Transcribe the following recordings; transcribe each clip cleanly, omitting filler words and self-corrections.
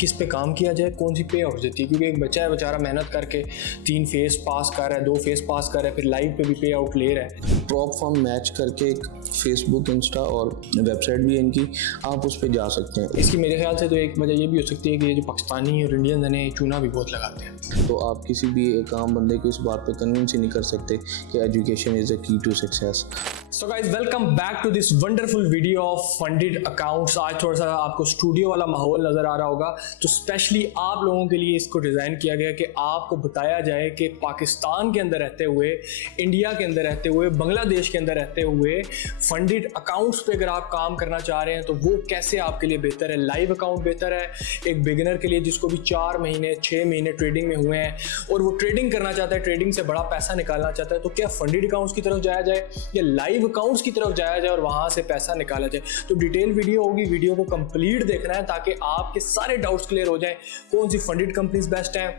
किस पे काम किया जाए, कौन सी पे आउट देती है। क्योंकि एक बच्चा है बेचारा मेहनत करके 3 फेस पास कर रहा है, 2 फेस पास कर रहा है, फिर लाइव पे भी पे आउट ले रहा है। प्रॉप फॉर्म मैच करके एक फेसबुक, इंस्टा और वेबसाइट भी है इनकी, आप उस पर जा सकते हैं। इसकी मेरे ख्याल से तो एक वजह ये भी हो सकती है कि ये जो पाकिस्तानी और इंडियन हैं चूना भी बहुत लगाते हैं। तो आप किसी भी एक आम बंदे को इस बात पे कन्विंस ही नहीं कर सकते कि education is a key to success. So guys, welcome back to this wonderful video of funded accounts. आज थोड़ा सा आपको स्टूडियो वाला माहौल नज़र आ रहा होगा, तो स्पेशली आप लोगों के लिए इसको डिज़ाइन किया गया कि आपको बताया जाए कि पाकिस्तान के अंदर रहते हुए, इंडिया के अंदर रहते हुए, बांग्लादेश के अंदर रहते हुए फंडेड अकाउंट्स पे अगर आप काम करना चाह रहे हैं तो वो कैसे आपके लिए बेहतर है। लाइव अकाउंट बेहतर है एक बिगिनर के लिए जिसको भी 4 महीने 6 महीने ट्रेडिंग में हुए हैं और वो ट्रेडिंग करना चाहता है, ट्रेडिंग से बड़ा पैसा निकालना चाहता है, तो क्या फंडेड अकाउंट्स की तरफ जाया जाए या लाइव अकाउंट्स की तरफ जाया जाए और वहां से पैसा निकाला जाए। तो डिटेल वीडियो होगी, वीडियो को कंप्लीट देखना है ताकि आपके सारे डाउट्स क्लियर हो जाएं। कौन सी फंडेड कंपनीज बेस्ट हैं,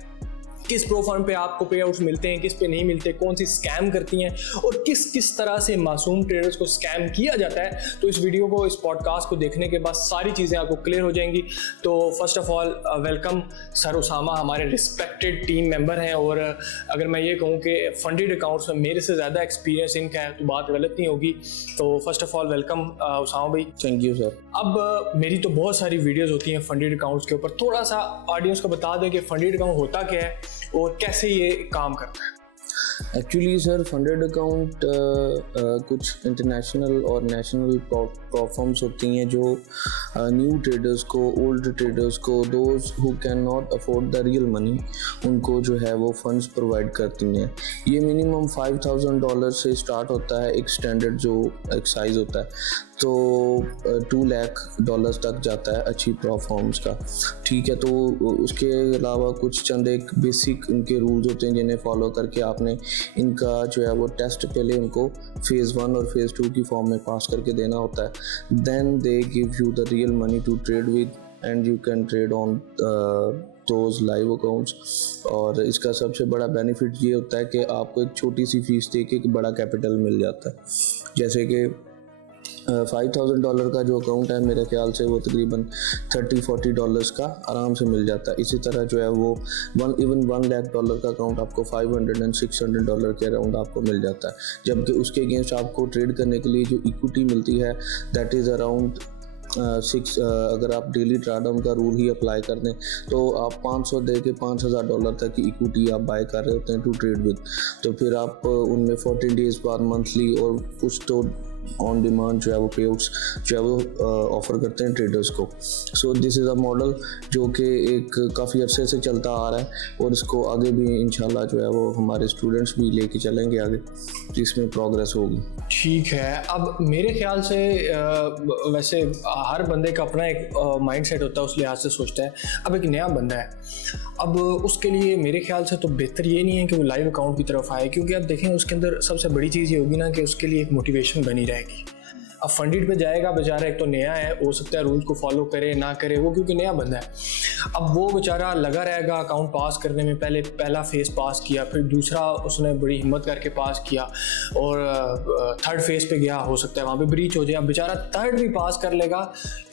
किस प्रो फंड पे आपको पे आउट्स मिलते हैं, किस पे नहीं मिलते, कौन सी स्कैम करती हैं और किस किस तरह से मासूम ट्रेडर्स को स्कैम किया जाता है। तो इस वीडियो को, इस पॉडकास्ट को देखने के बाद सारी चीज़ें आपको क्लियर हो जाएंगी। तो first of all welcome sir Usama, हमारे रिस्पेक्टेड टीम मेंबर हैं और अगर मैं ये कहूँ कि फंडेड अकाउंट्स में मेरे से ज़्यादा एक्सपीरियंस इनका है तो बात गलत नहीं होगी। तो first of all welcome Usama भाई। Thank you sir. अब मेरी तो बहुत सारी वीडियोज़ होती हैं फंडेड अकाउंट्स के ऊपर, थोड़ा सा ऑडियंस को बता दें कि फंडेड अकाउंट होता क्या है और कैसे ये काम करता है। एक्चुअली सर फंडेड अकाउंट कुछ इंटरनेशनल और नेशनल प्लेटफॉर्म्स होती हैं जो न्यू ट्रेडर्स को, ओल्ड ट्रेडर्स को, those who can not afford the real money, उनको जो है वो फंड्स प्रोवाइड करती हैं। ये मिनिमम $5,000 से स्टार्ट होता है, एक स्टैंडर्ड जो एक साइज़ होता है, तो $2 लाख तक जाता है अच्छी प्लेटफॉर्म्स का। ठीक है, तो उसके अलावा कुछ चंद एक बेसिक उनके रूल्स होते हैं जिन्हें फॉलो करके आपने इनका जो है वो टेस्ट पहले उनको फेज़ 1 और फेज़ 2 की फॉर्म में पास करके देना होता है। Then they give you the real money to trade with and you can trade on those live accounts. और इसका सबसे बड़ा बेनिफिट ये होता है कि आपको एक छोटी सी फीस दे के एक बड़ा कैपिटल मिल जाता है। जैसे कि $5,000 का जो अकाउंट है मेरे ख्याल से वो तकरीबन $30-40 का आराम से मिल जाता है। इसी तरह जो है वो $1 लाख का अकाउंट आपको $500 and $600 के अराउंड आपको मिल जाता है। जबकि उसके अगेंस्ट आपको ट्रेड करने के लिए जो इक्विटी मिलती है दैट इज़ अराउंड 6। अगर आप डेली ड्राडाउन का रूल ही अप्लाई कर दें तो आप $500 दे के $5,000 तक की इक्विटी आप बाय कर रहे होते हैं टू ट्रेड विद। तो फिर आप उनमें 14 डेज़ बाद मंथली और कुछ तो ऑन डिमांड जो है वो पे आउट्स जो है वो ऑफ़र करते हैं ट्रेडर्स को। So this is a model जो कि एक काफ़ी अरसे से चलता आ रहा है और इसको आगे भी इंशाल्लाह जो है वो हमारे स्टूडेंट्स भी लेके चलेंगे आगे, जिसमें प्रोग्रेस होगी। ठीक है, अब मेरे ख्याल से वैसे हर बंदे का अपना एक माइंडसेट होता है, उस लिहाज से सोचता है। अब एक नया बंदा है, अब उसके लिए मेरे ख्याल से तो बेहतर ये नहीं है कि वो लाइव अकाउंट की तरफ आए, क्योंकि आप देखें उसके अंदर सबसे बड़ी चीज़ ये होगी ना कि उसके लिए एक मोटिवेशन बनी रहेगी। अब फंडेड पे जाएगा बेचारा, एक तो नया है, हो सकता है रूल्स को फॉलो करे ना करे वो, क्योंकि नया बंदा है। अब वो बेचारा लगा रहेगा अकाउंट पास करने में, पहले पहला फेज़ पास किया, फिर दूसरा उसने बड़ी हिम्मत करके पास किया और थर्ड फेज़ पे गया, हो सकता है वहाँ पे ब्रीच हो जाए। अब बेचारा थर्ड भी पास कर लेगा,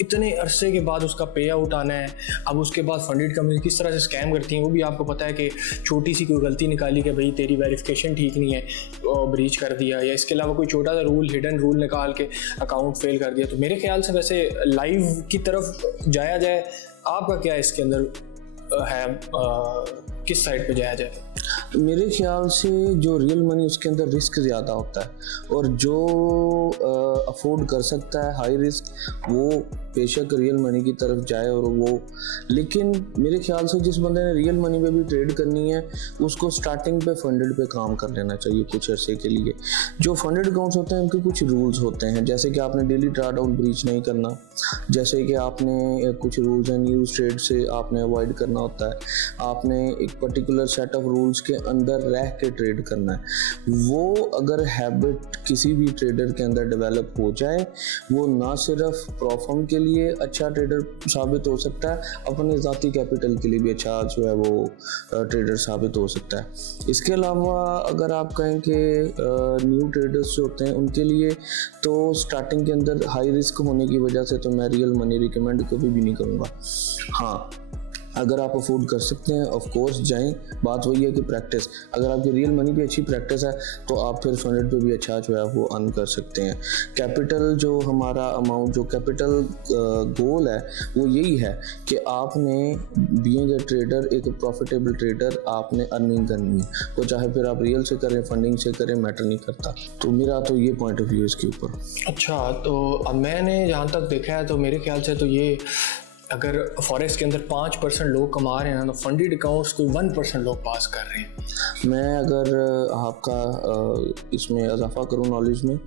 इतने अरसे के बाद उसका पे आउट आना है। अब उसके बाद फंडेड कंपनी किस तरह से स्कैम करती हैं वो भी आपको पता है कि छोटी सी कोई गलती निकाली कि भाई तेरी वेरिफिकेशन ठीक नहीं है, ब्रीच कर दिया, या इसके अलावा कोई छोटा सा रूल, हिडन रूल निकाल के अकाउंट फेल कर दिया। तो मेरे ख्याल से वैसे लाइव की तरफ जाया जाए, आपका क्या इसके अंदर है, किस साइड पे जाया जाए? मेरे ख्याल से जो रियल मनी उसके अंदर रिस्क ज़्यादा होता है और जो अफोर्ड कर सकता है हाई रिस्क वो बेशक रियल मनी की तरफ जाए और वो, लेकिन मेरे ख्याल से जिस बंदे ने रियल मनी पे भी ट्रेड करनी है उसको स्टार्टिंग पे फंडेड पे काम कर लेना चाहिए कुछ अरसे के लिए। जो फंडेड अकाउंट्स होते हैं उनके कुछ रूल्स होते हैं, जैसे कि आपने डेली ड्राडाउन ब्रीच नहीं करना, जैसे कि आपने कुछ रूल्स हैं न्यूज़ ट्रेड से आपने अवॉइड करना होता है, आपने एक पर्टिकुलर सेट ऑफ रूल्स के अंदर रह के ट्रेड करना है। वो अगर हैबिट किसी भी ट्रेडर के अंदर डेवलप हो जाए वो ना सिर्फ प्रॉफर्म के लिए अच्छा ट्रेडर साबित हो सकता है, अपने ज़ाती कैपिटल के लिए भी अच्छा जो है वो ट्रेडर साबित हो सकता है। इसके अलावा अगर आप कहें कि न्यू ट्रेडर्स जो होते हैं उनके लिए तो स्टार्टिंग के अंदर हाई रिस्क होने की वजह से तो मैं रियल मनी रिकमेंड कभी भी नहीं करूँगा। हाँ, अगर आप अफोर्ड कर सकते हैं ऑफ कोर्स जाएं। बात वही है कि प्रैक्टिस, अगर आपकी रियल मनी पे अच्छी प्रैक्टिस है तो आप फिर फंडेड पे भी अच्छा जो है वो अर्न कर सकते हैं। कैपिटल जो हमारा अमाउंट, जो कैपिटल गोल है वो यही है कि आपने बीइंग ए ट्रेडर, एक प्रॉफिटेबल ट्रेडर, आपने अर्निंग करनी है, वो चाहे फिर आप रियल से करें, फंडिंग से करें, मैटर नहीं करता। तो मेरा तो ये पॉइंट ऑफ व्यू इसके ऊपर। अच्छा, तो अब मैंने जहाँ तक देखा है तो मेरे ख्याल से तो ये अगर फॉरेक्स के अंदर 5% लोग कमा रहे हैं ना, तो फंडेड अकाउंट्स को 1% लोग पास कर रहे हैं। मैं अगर आपका इसमें इजाफा करूँ नॉलेज में,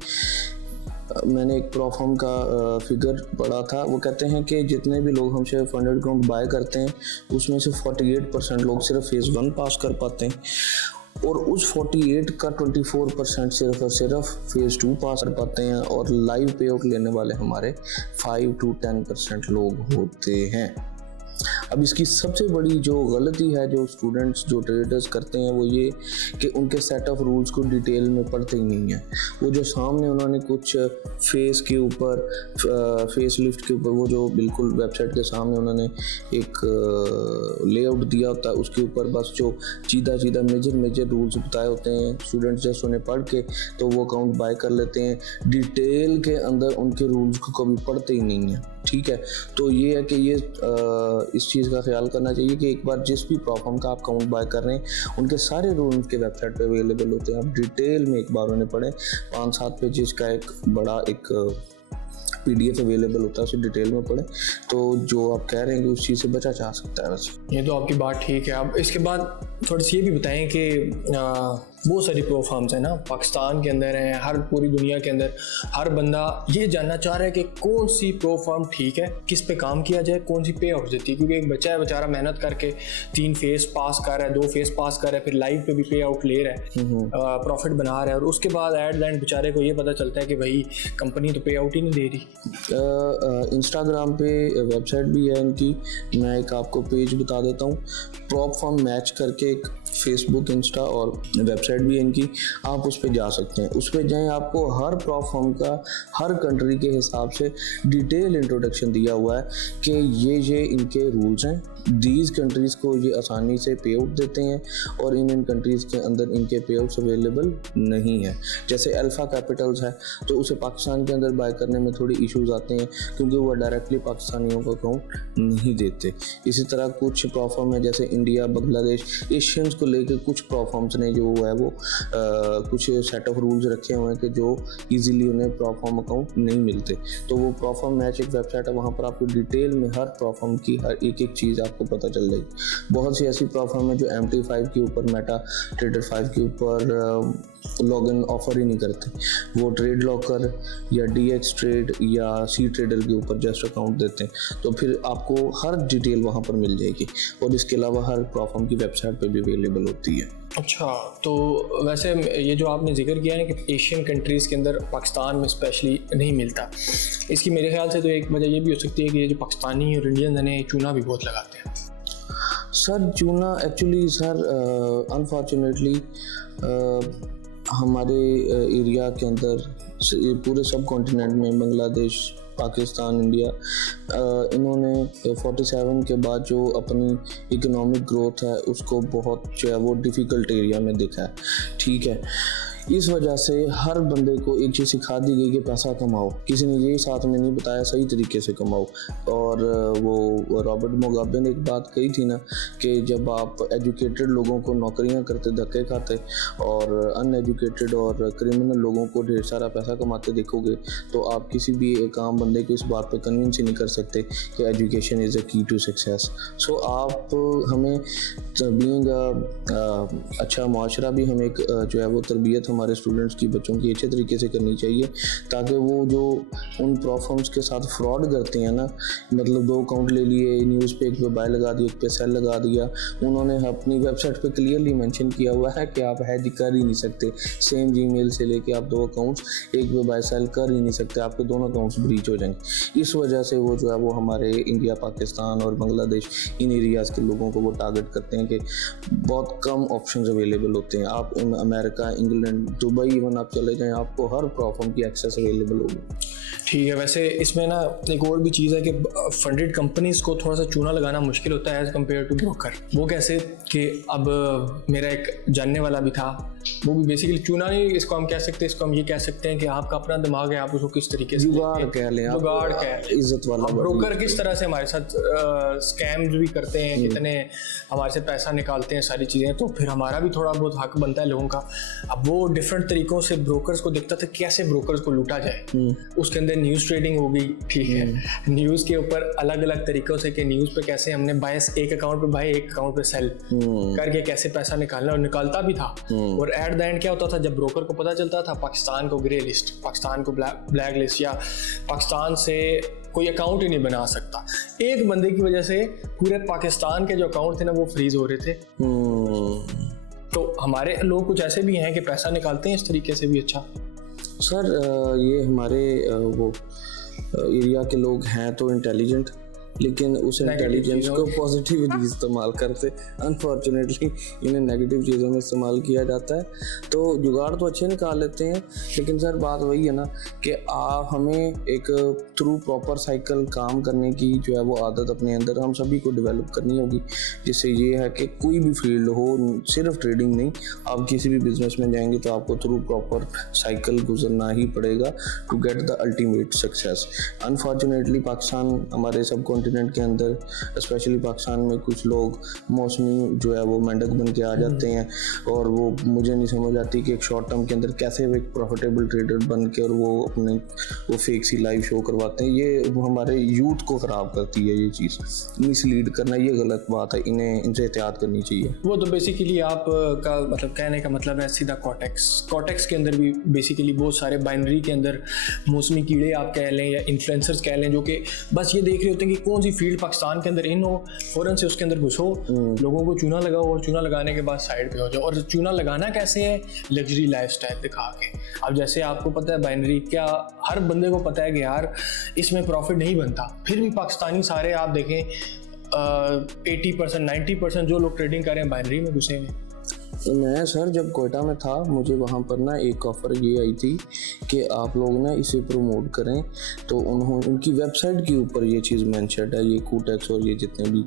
मैंने एक प्रोफॉर्म का फिगर पढ़ा था। वो कहते हैं कि जितने भी लोग हमसे फंडेड अकाउंट बाय करते हैं उसमें से 48% लोग सिर्फ फेज़ 1 पास कर पाते हैं, और उस 48 का 24% सिर्फ और सिर्फ फेज़ 2 पास कर पाते हैं, और लाइव पे आउट लेने वाले हमारे 5 to 10% लोग होते हैं। अब इसकी सबसे बड़ी जो गलती है जो स्टूडेंट्स, जो ट्रेडर्स करते हैं, वो ये कि उनके सेट ऑफ रूल्स को डिटेल में पढ़ते ही नहीं है। वो जो सामने उन्होंने कुछ फेस के ऊपर, फेस लिफ्ट के ऊपर, वो जो बिल्कुल वेबसाइट के सामने उन्होंने एक लेआउट दिया होता है, उसके ऊपर बस जो सीधा मेजर रूल्स बताए होते हैं, स्टूडेंट्स जस्ट उन्हें पढ़ के तो वो अकाउंट बाय कर लेते हैं। डिटेल के अंदर उनके रूल्स को कभी पढ़ते ही नहीं है। ठीक है, तो ये है कि ये इस चीज़ का ख्याल करना चाहिए कि एक बार जिस भी प्रोफॉर्म का आप अकाउंट बाय कर रहे हैं उनके सारे रूल उनके वेबसाइट पे अवेलेबल होते हैं। आप डिटेल में एक बार उन्हें पढ़ें। 5-7 पेजेस का एक बड़ा एक PDF अवेलेबल होता है, उसे डिटेल में पढ़ें, तो जो आप कह रहे हैं कि उस चीज़ से बचा जा सकता है। वैसे ये तो आपकी बात ठीक है। अब इसके बाद थोड़ी सी ये भी बताएं कि बहुत सारी प्रो फार्म्स हैं ना, पाकिस्तान के अंदर हैं, हर पूरी दुनिया के अंदर हर बंदा ये जानना चाह रहा है कि कौन सी प्रो फार्म ठीक है, किस पे काम किया जाए, कौन सी पे आउट देती है। क्योंकि एक बच्चा है बेचारा मेहनत करके 3 फेज पास कर रहा है, 2 फेज पास कर रहा है, फिर लाइव पे भी पे आउट ले रहा है, प्रॉफिट बना रहा है, और उसके बाद एट द एंड बेचारे को ये पता चलता है कि भाई कंपनी तो पे आउट ही नहीं दे रही। इंस्टाग्राम पे वेबसाइट भी है इनकी, मैं एक आपको पेज बता देता हूँ, प्रॉप फॉर्म मैच करके एक फेसबुक, इंस्टा और वेबसाइट भी है इनकी, आप उस पर जा सकते हैं। उस पर जाएँ, आपको हर प्रॉप फॉर्म का हर कंट्री के हिसाब से डिटेल इंट्रोडक्शन दिया हुआ है कि ये इनके रूल्स हैं, दीज कंट्रीज़ को ये आसानी से पे आउट देते हैं, और इन कंट्रीज़ के अंदर इनके पे आउट्स अवेलेबल नहीं है। जैसे अल्फ़ा कैपिटल्स है तो उसे पाकिस्तान के अंदर बाय करने में थोड़ी इश्यूज़ आते हैं क्योंकि वो डायरेक्टली पाकिस्तानियों को अकाउंट नहीं देते। इसी तरह कुछ प्रोफॉर्म है जैसे इंडिया, बांग्लादेश, एशियंस को लेकर कुछ प्रोफॉर्म्स ने जो है वो कुछ सेट ऑफ रूल्स रखे हुए हैं कि जो ईजीली उन्हें प्रोफॉर्म अकाउंट नहीं मिलते। तो वो प्रोफॉर्म मैच एक वेबसाइट है, वहाँ पर आपको डिटेल में हर प्रोफॉर्म की हर एक चीज़ आपको पता चल जाएगी। बहुत सी ऐसी प्रोफॉर्म है जो MT5 के ऊपर, मेटा ट्रेडर 5 के ऊपर लॉगिन ऑफर ही नहीं करते, वो ट्रेड लॉकर या DX ट्रेड या सी ट्रेडर के ऊपर जस्ट अकाउंट देते हैं। तो फिर आपको हर डिटेल वहाँ पर मिल जाएगी, और इसके अलावा हर प्रोफॉर्म की वेबसाइट पर भी अवेलेबल होती है। अच्छा, तो वैसे ये जो आपने जिक्र किया है कि एशियन कंट्रीज़ के अंदर पाकिस्तान में स्पेशली नहीं मिलता, इसकी मेरे ख्याल से तो एक वजह ये भी हो सकती है कि ये जो पाकिस्तानी और इंडियन हैं चूना भी बहुत लगाते हैं। सर चूना एक्चुअली सर अनफॉर्चुनेटली हमारे एरिया के अंदर, पूरे सब कॉन्टिनेंट में, बांग्लादेश, पाकिस्तान, इंडिया, इन्होंने 47 के बाद जो अपनी इकोनॉमिक ग्रोथ है उसको बहुत जो है वो डिफ़िकल्ट एरिया में देखा है। ठीक है, इस वजह से हर बंदे को एक चीज़ सिखा दी गई कि पैसा कमाओ, किसी ने ये साथ में नहीं बताया सही तरीके से कमाओ। और वो रॉबर्ट मुगाबे ने एक बात कही थी ना कि जब आप एजुकेटेड लोगों को नौकरियां करते धक्के खाते और अनएजुकेटेड और क्रिमिनल लोगों को ढेर सारा पैसा कमाते देखोगे तो आप किसी भी एक आम बंदे को इस बात पे कन्विंस ही नहीं कर सकते कि education is a key to success. सो आप हमें बीइंग अच्छा माशरा भी हमें एक जो है वो तरबियत हमारे स्टूडेंट्स की, बच्चों की अच्छे तरीके से करनी चाहिए, ताकि वो जो उन प्रोफॉर्म्स के साथ फ्रॉड करते हैं ना, मतलब 2 अकाउंट ले लिए, न्यूज़ पे एक पे बाय लगा दिया, एक पे सेल लगा दिया, उन्होंने अपनी वेबसाइट पे क्लियरली मेंशन किया हुआ है कि आप हैज कर ही नहीं सकते, सेम जीमेल से लेके आप 2 अकाउंट्स एक पे बाय सेल कर ही नहीं सकते, आपके दोनों अकाउंट्स ब्रीच हो जाएंगे। इस वजह से वो जो है वो हमारे इंडिया, पाकिस्तान और बांग्लादेश इन एरियाज़ के लोगों को वो टारगेट करते हैं कि बहुत कम ऑप्शंस अवेलेबल होते हैं। आप अमेरिका, इंग्लैंड दुबई इवन आप चले जाएं, आपको हर प्लेटफॉर्म की एक्सेस अवेलेबल होगी। ठीक है। वैसे इसमें ना एक और भी चीज़ है कि फंडेड कंपनीज को थोड़ा सा चूना लगाना मुश्किल होता है एज कम्पेयर टू ब्रोकर। वो कैसे कि अब मेरा एक जानने वाला भी था, वो भी बेसिकली चूना नहीं, इसको हम कह सकते हैं, इसको हम ये कह सकते हैं कि आपका अपना दिमाग है, आप उसको किस तरीके से जुगाड़ कह लें, जुगाड़ कह, इज्जत वाला। ब्रोकर किस तरह से हमारे साथ स्कैम भी करते हैं, कितने हमारे से पैसा निकालते हैं, सारी चीज़ें, तो फिर हमारा भी थोड़ा बहुत हक बनता है लोगों का। अब वो डिफरेंट तरीकों से ब्रोकर्स को दिखता था कैसे ब्रोकर्स को लूटा जाए। उसके अंदर न्यूज़ ट्रेडिंग हो गई, ठीक है, न्यूज़ के ऊपर अलग अलग तरीकों से कि न्यूज़ पे कैसे हमने बायस एक अकाउंट पे बाय एक अकाउंट पे सेल करके कैसे पैसा निकालना, और निकालता भी था। और एट द एंड क्या होता था, जब ब्रोकर को पता चलता था पाकिस्तान को ग्रे लिस्ट, पाकिस्तान को ब्लैक लिस्ट, या पाकिस्तान से कोई अकाउंट ही नहीं बना सकता, एक बंदे की वजह से पूरे पाकिस्तान के जो अकाउंट थे ना वो फ्रीज हो रहे थे। तो हमारे लोग कुछ ऐसे भी हैं कि पैसा निकालते हैं इस तरीके से भी। अच्छा सर, ये हमारे वो एरिया के लोग हैं तो इंटेलिजेंट, लेकिन उस इंटेलिजेंस को पॉजिटिवली इस्तेमाल करते, अनफॉर्चुनेटली इन्हें नेगेटिव चीज़ों में इस्तेमाल किया जाता है। तो जुगाड़ तो अच्छे निकाल लेते हैं, लेकिन सर बात वही है ना कि हमें एक थ्रू प्रॉपर साइकिल काम करने की जो है वो आदत अपने अंदर हम सभी को डेवलप करनी होगी, जिससे ये है कि कोई भी फील्ड हो, सिर्फ ट्रेडिंग नहीं, आप किसी भी बिजनेस में जाएंगे तो आपको थ्रू प्रॉपर साइकिल गुजरना ही पड़ेगा to get the ultimate success. Unfortunately Pakistan, हमारे सब कॉन्टिनेंट के अंदर, स्पेशली पाकिस्तान में कुछ लोग मौसमी जो है वो मेंढक बन के आ जाते हैं, और वो मुझे नहीं समझ आती कि एक शॉर्ट टर्म के अंदर कैसे वो एक प्रॉफिटेबल ट्रेडर बन के और वो अपने वो फेक सी लाइव शो करवाते हैं। ये वो हमारे यूथ को ख़राब करती है, ये चीज़ मिसलीड करना, ये गलत बात है, इनसे एहतियात करनी चाहिए। वो तो बेसिकली आप का मतलब कहने का मतलब है सीधा कॉटेक्स के अंदर भी बेसिकली बहुत सारे बाइनरी के अंदर मौसमी कीड़े आप कह लें या इन्फ्लुएंसर्स कह लें, जो कि बस ये देख रहे होते हैं कि कौन सी फील्ड पाकिस्तान के अंदर इन हो, फौरन से उसके अंदर घुसो, लोगों को चूना लगाओ, और चूना लगाने के बाद साइड पे हो जाओ। और चूना लगाना कैसे है, लग्जरी लाइफस्टाइल दिखा के। अब जैसे आपको पता है बाइनरी, क्या हर बंदे को पता है कि यार इसमें प्रॉफिट नहीं बनता, फिर भी पाकिस्तानी सारे आप देखें 80% 90% जो लोग ट्रेडिंग कर रहे हैं बाइनरी में घुसे हैं। तो मैं सर जब कोयटा में था, मुझे वहाँ पर ना एक ऑफ़र ये आई थी कि आप लोग ना इसे प्रमोट करें, तो उनकी वेबसाइट के ऊपर ये चीज़ मेंशन है, ये कूटेक्स और ये जितने भी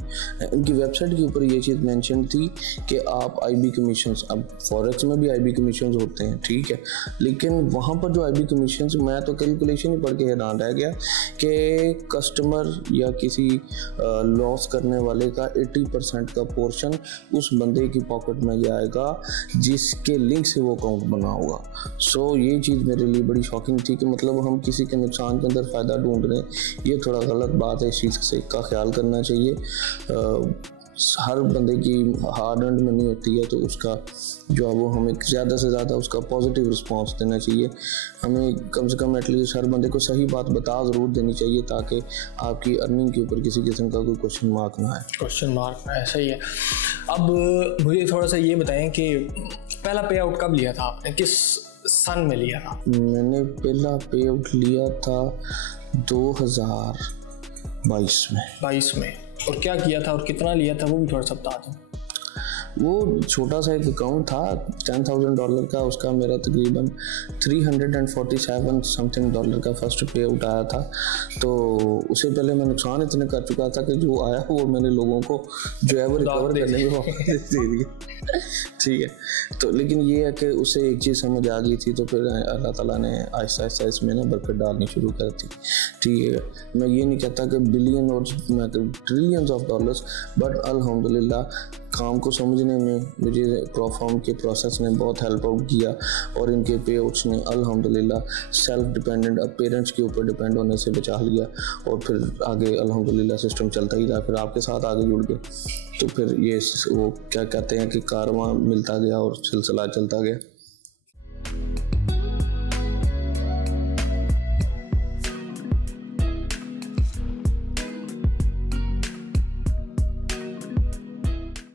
उनकी वेबसाइट के ऊपर ये चीज़ मेंशन थी कि आप IB कमीशंस, अब फॉरेक्स में भी IB कमीशंस होते हैं, ठीक है, लेकिन वहाँ पर जो IB कमीशंस, मैं तो कैलकुलेशन ही पढ़ के हैरान रह गया कि कस्टमर या किसी लॉस करने वाले का 80% का पोर्शन उस बंदे की पॉकेट में जाएगा जिसके लिंक से वो अकाउंट बना होगा। सो ये चीज़ मेरे लिए बड़ी शॉकिंग थी कि मतलब हम किसी के नुकसान के अंदर फ़ायदा ढूंढ रहे हैं, ये थोड़ा गलत बात है, इस चीज़ का ख्याल करना चाहिए। हर बंदे की हार्ड अर्न्ड मनी होती है, तो उसका जो है वो हमें ज़्यादा से ज़्यादा उसका पॉजिटिव रिस्पांस देना चाहिए। हमें कम से कम एटलीस्ट हर बंदे को सही बात बता ज़रूर देनी चाहिए, ताकि आपकी अर्निंग के ऊपर किसी किस्म का कोई क्वेश्चन मार्क ना आए। क्वेश्चन मार्क ऐसा ही है। अब मुझे थोड़ा सा ये बताएं कि पहला पे आउट कब लिया था आपने, किस सन में लिया था? मैंने पहला पे आउट लिया था 2022 में। और क्या किया था और कितना लिया था वो भी थोड़ा सा बता दें। वो छोटा सा एक अकाउंट था $10,000 का, उसका मेरा तकरीबन 347 समथिंग डॉलर का फर्स्ट पे आउट आया था। तो उससे पहले मैं नुकसान इतने कर चुका था कि जो आया वो मैंने लोगों को जो है वो रिकवर करने में वापस दे दिया, ठीक है। तो लेकिन ये है कि उसे एक चीज़ समझ आ गई थी, तो फिर अल्लाह ताला ने आहिस्ता आहिस्ता इसमें ना बरकत डालनी शुरू कर दी, ठीक है। मैं ये नहीं कहता कि बिलियन और ट्रिलियंस ऑफ डॉलर्स, बट अल्हम्दुलिल्लाह काम को समझने में मुझे प्रोफॉर्म के प्रोसेस ने बहुत हेल्प आउट किया, और इनके पे आउट्स ने अल्हम्दुलिल्लाह सेल्फ डिपेंडेंट, अब पेरेंट्स के ऊपर डिपेंड होने से बचा लिया, और फिर आगे अल्हम्दुलिल्लाह सिस्टम चलता ही रहा, फिर आपके साथ आगे जुड़ गए, तो फिर ये वो क्या कहते हैं कि कारवां मिलता गया और सिलसिला चलता गया।